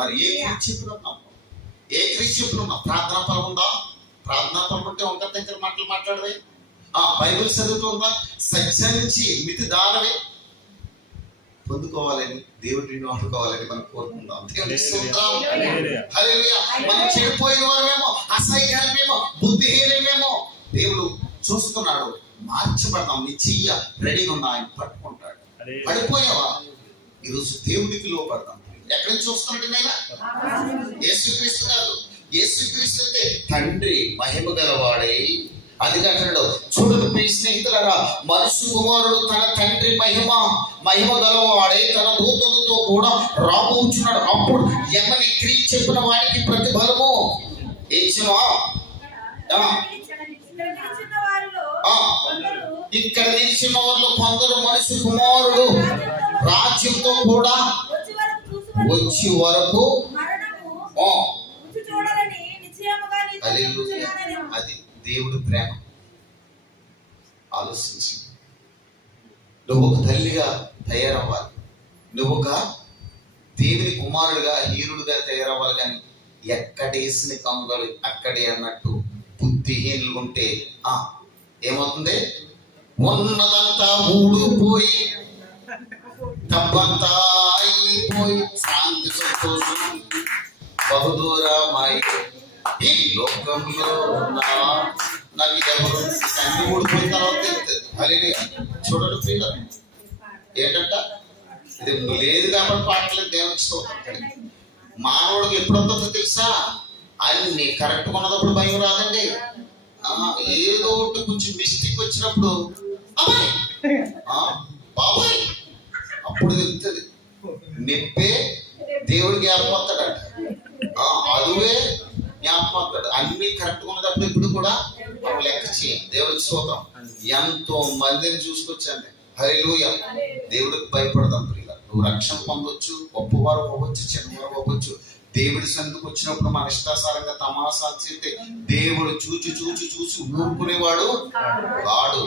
మరి ఏ క్రీస్తులు ఉన్నాం? ఏ క్రీస్తులు ఉన్నాం? ప్రార్థనా పరం ఉందా? ప్రార్థనా పరం ఉంటే వంకర దగ్గర మాటలు మాట్లాడవే. బైబిల్ చదువుతుందా? సత్యానికి మితి దానవే. పొందుకోవాలని, దేవుడిని వాడుకోవాలని మనం కోరుకుందాం. మనం చెడిపోయిన వారమేమో, అసహ్యమేమో, బుద్ధిహీనమేమో దేవుడు చూస్తున్నాడు. మార్చబడతాం. నీ చెయ్య రెడీగా ఉన్నా, ఆయన పట్టుకుంటాడు. పడిపోయావా? ఈరోజు దేవుడికి లోపడతాం. ఎక్కడి నుంచి చూస్తున్నాడు నాయన? యేసుక్రీస్తు కాదు. యేసుక్రీస్తు అంటే తండ్రి మహిమ గలవాడై, అది కాకుండా చూడదు ప్రియ స్నేహితులారా, మనుష్య కుమారుడు తన తండ్రి మహిమ గలవాడై తన దూతలతో కూడా రాబోచున్నాడు. అప్పుడు యమని క్రీస్తు చెప్పిన వానికి ప్రతిఫలము ఇచ్చును. ఇక్కడ నిలిచిన వారిలో కొందరు మనుష్య కుమారుడు రాజ్యంతో కూడా వచ్చి వరకు అది దేవుడి ప్రేమ. ఆలోచించి నువ్వు ఒక తల్లిగా తయారవ్వాలి, నువ్వు ఒక దేవుని కుమారుడిగా హీరుడుగా తయారవ్వాలి. కానీ ఎక్కడేసిన కంగలు అక్కడే అన్నట్టు బుద్ధిహీనులు ఉంటే ఏమవుతుంది? ఉన్నదంతా ఊడిపోయి తప్పంతా అయిపోయి శాంతి సంతోషం బహుదూరమై ఈ లోకంలో నాకు ఎవరు అన్ని ఊడిపోయిన తర్వాత తెలుస్తుంది. అలాగే చూడండి పిల్లలు ఏంటంట, ఇది లేదు కాబట్టి పాటలేదు. దేవునికి స్తోత్రం. మానవుడికి ఎప్పుడు వస్తుందో తెలుసా? అన్ని కరెక్ట్గా ఉన్నప్పుడు భయం రాదండి. ఏదో ఒకటి కొంచెం మిస్టేక్ వచ్చినప్పుడు బాబాయ్ అప్పుడు తెలుస్తుంది. నిప్పే దేవుడు జ్ఞాపకస్తాడంట, అదువే జ్ఞాపకస్తాడు. అన్ని కరెక్ట్గా ఉన్నప్పుడు ఇప్పుడు కూడా మనం లెక్క చేయం. దేవుడికి స్తోత్రం. ఎంతో మందిని చూసుకొచ్చాను. హల్లెలూయా. దేవుడికి భయపడదాం ప్రియుల. నువ్వు రక్షణ పొందొచ్చు, గొప్పవారు అవ్వచ్చు, చిన్నవారు అవ్వచ్చు. దేవుడి సన్నిధికి వచ్చినప్పుడు మన ఇష్టాసారంగా తమాసాలు చేస్తే దేవుడు చూసి ఊరుకునేవాడు వాడు.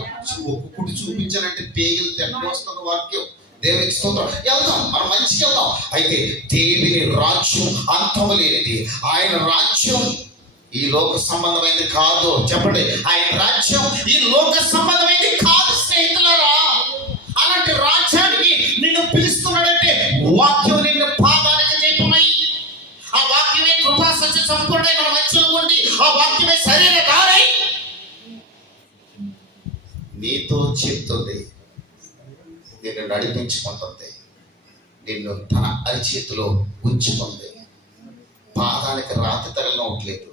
ఒక్కొక్కటి చూపించాలంటే పేగులు తెప్పొస్తుంది వాక్యం. దేవునికి స్తోత్రం. వెళ్దాం, మనం మంచిగా వెళ్దాం. అయితే దేవుని రాజ్యం అంతము లేనిది. ఆయన రాజ్యం ఈ లోక సంబంధమైనది కాదు. చెప్పండి, ఆయన రాజ్యం ఈ లోక సంబంధమైనది కాదు స్నేహితులారా. అలాంటి రాజ్యానికి నిన్ను పిలుస్తున్నాడంటే వాక్యం నిన్ను పాదానికి దీపమై, ఆ వాక్యమే కృపా సత్య సంపూర్ణై మన మధ్యలో ఉండి, ఆ వాక్యమే శరీర దారై నీతో చెప్తుంది, నిన్ను నడిపించుకుంటుంది, నిన్ను తన అరిచేతిలో ఉంచుతుంది. పాదానికి రాతి తగలనట్లేదు,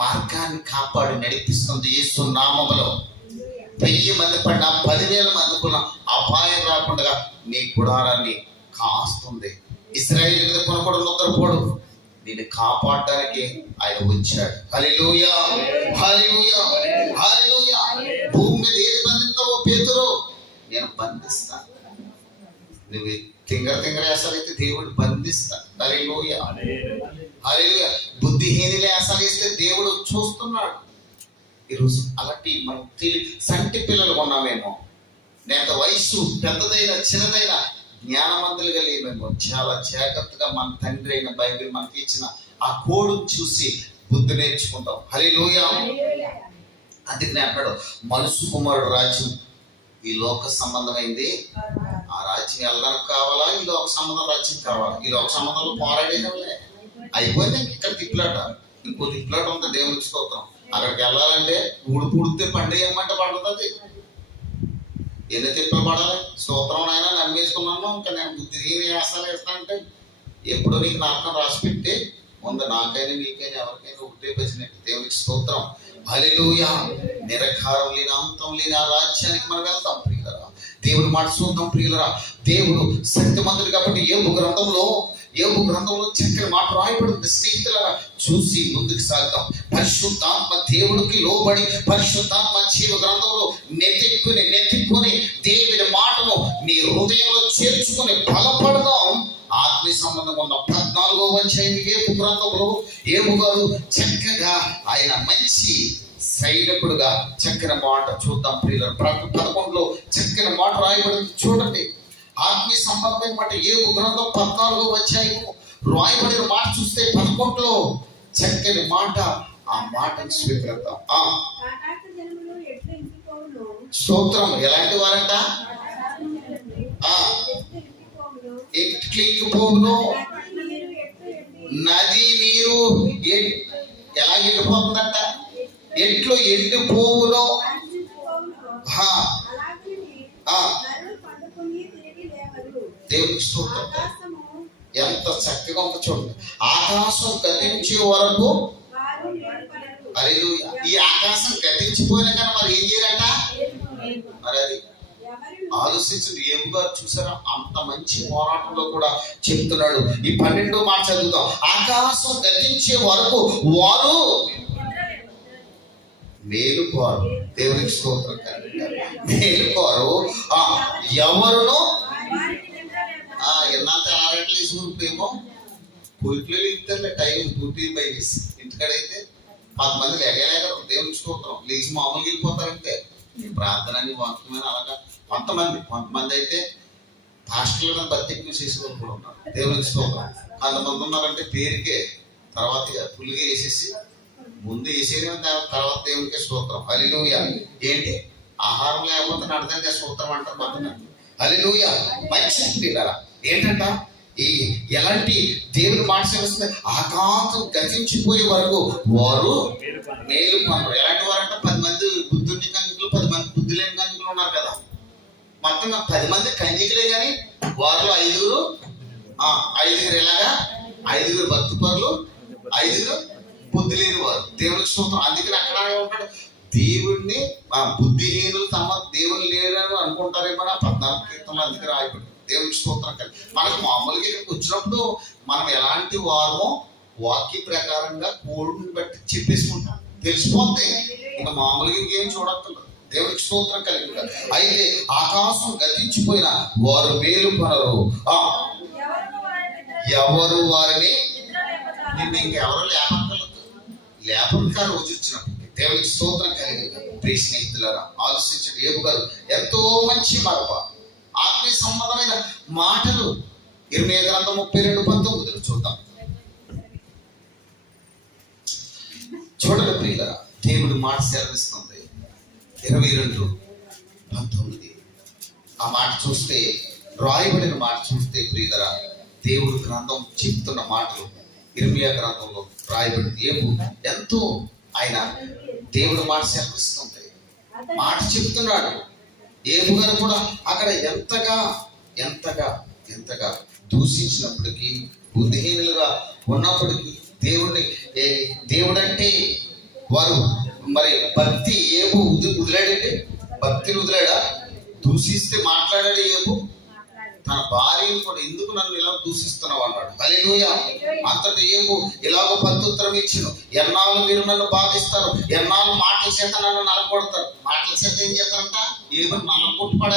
మార్గాన్ని కాపాడి నడిపిస్తుంది. యేసు నామములో 1000 మంది పడినా 10,000 మందికున్న అపాయం రాకుండా నీ గుడారాన్ని కాస్తుంది. ఇశ్రాయేలు మీద కొనకూడదు, నిద్రపోడు, నిన్ను కాపాడడానికి ఆయన వచ్చాడు. హల్లెలూయా, హల్లెలూయా, హల్లెలూయా. భూమి మీద ఏది బంధిస్తావో పేతురు, నేను బంధిస్తాను. నువ్వు తింగర వేసాలైతే దేవుడు బంధిస్తాడు. హల్లెలూయా, హల్లెలూయా. బుద్ధిహీనులే వేసాలేస్తే దేవుడు చూస్తున్నాడు. ఈరోజు అలాంటి మనం సంటి పిల్లలు ఉన్నామేమో, నేత వయస్సు పెద్దదైన చిన్నదైన జ్ఞానవంతులుగా లేమేమో. చాలా జాగ్రత్తగా మన తండ్రి అయిన బైబిల్ మనకి ఇచ్చిన ఆ కోడు చూసి బుద్ధి నేర్చుకుంటాం. హల్లెలూయా. అందుకనే అన్నాడు, మనుషు కుమారుడు రాజ్యం ఈ లోక సంబంధమైంది. ఆ రాజ్యం వెళ్ళడానికి కావాలా, ఈ లోక సంబంధం రాజ్యం కావాలా? ఈ లోక సంబంధంలో పోరాడేదే అయిపోయింది. ఇక్కడ తిప్పులాట, ఇంకో తిప్పులాట ఉంటుంది. దేవునికి స్తోత్రం. అక్కడికి వెళ్ళాలంటే పుడితే పండుగ ఏమంటే పడుతుంది. ఎన్ని తిప్పలు పడాలి? స్తోత్రం అయినా నమ్మేసుకున్నాను. ఇంకా నేను బుద్ధిహీన వేస్తాను వేస్తానంటే ఎప్పుడో నీకు నరకం రాసి పెట్టి ముందు నాకైనా నీకైనా ఎవరికైనా ఒకటే వచ్చినట్టు. దేవునికి స్తోత్రం. హల్లెలూయా. నిరకారం లేని అంతం లేని ఆ రాజ్యానికి మనం వెళ్తాం ప్రియులరా. దేవుడు మాట చూద్దాం ప్రియులరా. దేవుడు శక్తిమంతుడు కాబట్టి యోబు గ్రంథంలో చక్కని మాట రాయబడింది. స్నేహితులరా, చూసి ముందుకు సాగుతాం. పరిశుద్ధాత్మ దేవుడికి లోబడి పరిశుద్ధాత్మ జీవ గ్రంథంలో నెత్తిక్కుని దేవుని మాటను నీ హృదయంలో చేర్చుకుని బలపడదాం. ఆత్మీయ సంబంధం ఉన్న 14వ అధ్యాయం యోబు గ్రంథంలో యోబు గారు చక్కగా ఆయన మంచి సైనికుడుగా చక్కని మాట చూద్దాం ప్రియుల. 11లో చక్కని మాట రాయబడింది చూడండి. ఆత్మీయ సంబంధమైన మాట యోబు గ్రంథం 14వ అధ్యాయం రాయబడిన మాట చూస్తే 11లో చక్కని మాట, ఆ మాటను స్వీకరిద్దాం. స్తోత్రం. ఎలాంటి వారంట? ఎట్లు ఇంకిపోవును నది నీరు ఎలా ఎండిపోతుందంట? ఎట్లు ఎండిపోవును. దేవునికి స్తోత్రం. ఎంత చక్కగా ఉందో చూడండి. ఆకాశం గతించే వరకు, హల్లెలూయా, ఈ ఆకాశం గతించిపోయినా కానీ మరి ఏం చేయాలంట? మరి అది ఆలోచించండి. ఏబు గారు చూసారా, అంత మంచి పోరాటంలో కూడా చెప్తున్నాడు. ఈ 12వ మాట చదువుతాం. ఆకాశం గతించే వరకు వారు మేలుకోరు. దేవునికి స్తోత్రం. మేలుకోరు. ఎవరును ఎన్నంత ఆరట్లు వేసుకుంటేమో కోయిట్లో ఇద్దరులే టైం 2:5 ఇంటికాడైతే 10 మంది లేగలేగరు. దేవునికి స్తోత్రం. లేచి మామూలుగా వెళ్ళిపోతారంటే ప్రార్థన అని వాక్యమైన అలాగా కొంతమంది అయితే హాస్టల్లో బతికి చేసేవాళ్ళు కూడా ఉన్నారు. దేవునికి స్తోత్రం. కొంతమంది ఉన్నారంటే పేరుకే, తర్వాత ఫుల్గా వేసేసి ముందు వేసేయడం, తర్వాత దేవునికే స్తోత్రం. హల్లెలూయా. ఏంటి ఆహారం లేకపోతే అర్థంగా స్తోత్రం అంటారు కొంతమంది. హల్లెలూయా. మంచి పిల్లరా ఏంటంట? ఈ ఎలాంటి దేవుని మాట వస్తుంది? ఆకాశం గతించిపోయే వరకు వారు మేలు పనులు. ఎలాంటి వారంట? 10 మంది బుద్ధుని కన్యకులు, 10 మంది బుద్ధి లేని కన్యకులు ఉన్నారు కదా. మొత్తం 10 మంది కన్యకులే కానీ వారిలో 5 ఎలాగా? 5 భక్తి పరులు, 5 బుద్ధి లేని వారు. దేవునికి స్తోత్రం. అందుకని అక్కడ ఉంటాడు దేవుడిని. బుద్ధిహీనులు తమ దేవుని లేరని అనుకుంటారేమో. 14 కీర్తనలు అందుకే రాయబడి. దేవునికి స్తోత్రం. కానీ మనకు మామూలుగా ఇక్కడికి వచ్చినప్పుడు మనం ఎలాంటి వారమో వాక్య ప్రకారంగా కోడుని బట్టి చెప్పేసుకుంటాం, తెలిసిపోతాయి. ఇంకా మామూలుగా ఇంకేం చూడక్కర్లేదు. దేవునికి స్తోత్రం కలిగి ఉంటారు. అయితే ఆకాశం గతించిపోయిన వారు మేలు పనరు. ఎవరు వారిని నిన్ను ఇంకెవరు లేపరు రోజు వచ్చినప్పుడు. దేవునికి స్తోత్రం కలిగి ప్రియ స్నేహితులారా ఆలోచించండి. ఏబు గారు ఎంతో మంచి మార్ప ఆత్మీయ సంబంధమైన మాటలు. 22:32 చూద్దాం. చూడండి ప్రియులారా, దేవుడి మాట సెలవిస్తుంది. 22:19 ఆ మాట చూస్తే, రాయబడిన మాట చూస్తే ప్రియులారా, దేవుడి గ్రంథం చెప్తున్న మాటలు ఇర్మియా గ్రంథంలో రాయబడింది. ఏబు ఎంతో ఆయన దేవుడి మాట సెలవిస్తుంది, మాట చెప్తున్నాడు. ఏబు గారు కూడా అక్కడ ఎంతగా దూషించినప్పటికీ, బుద్ధిహీనులుగా ఉన్నప్పటికీ దేవుడంటే వారు మరి భక్తి ఏబు వదిలాడంటే, భక్తిని వదిలాడా? దూషిస్తే మాట్లాడాడు ఏబు. తన భార్యను కూడా ఎందుకు నన్ను ఇలా దూషిస్తున్నావు అన్నాడు. హల్లెలూయా. అంతటి ఏబు ఇలాగ ప్రత్యుత్తరం ఇచ్చాను. ఎన్నాళ్ళు మీరు నన్ను బాధిస్తారు, ఎన్నాళ్ళు మాటల చేత నన్ను నలగొడతారు. మాటల చేత ఏం చేస్తారంట? ఏబు నల్లగొట్టుపడే